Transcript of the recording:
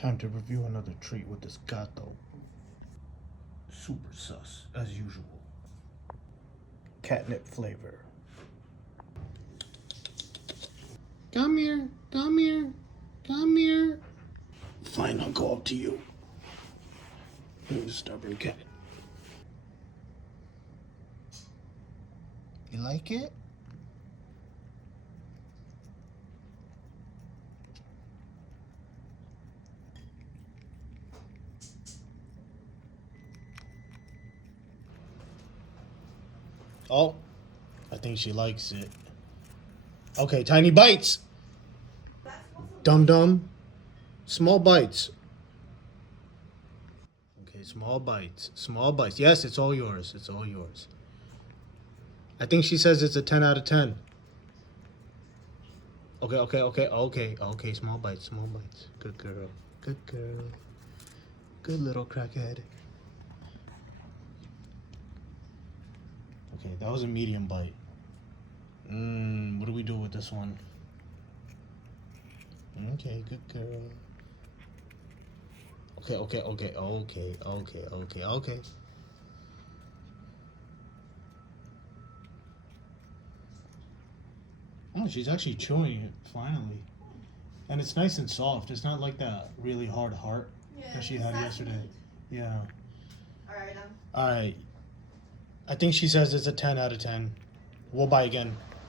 Time to review another treat with this gato. Super sus, as usual. Catnip flavor. Come here, come here, come here. Fine, I'll go up to you. You stubborn cat. You like it? Oh, I think she likes it. Okay, tiny bites. Dum dum. Small bites. Okay, small bites. Small bites. Yes, it's all yours. It's all yours. I think she says it's a 10 out of 10. Okay. Small bites, small bites. Good girl. Good girl. Good little crackhead. Okay, that was a medium bite. What do we do with this one? Okay, good girl. Okay. Oh, she's actually chewing it, finally. And it's nice and soft. It's not like that really hard heart that she had yesterday. Yeah. Alright. I think she says it's a 10 out of 10. We'll buy again.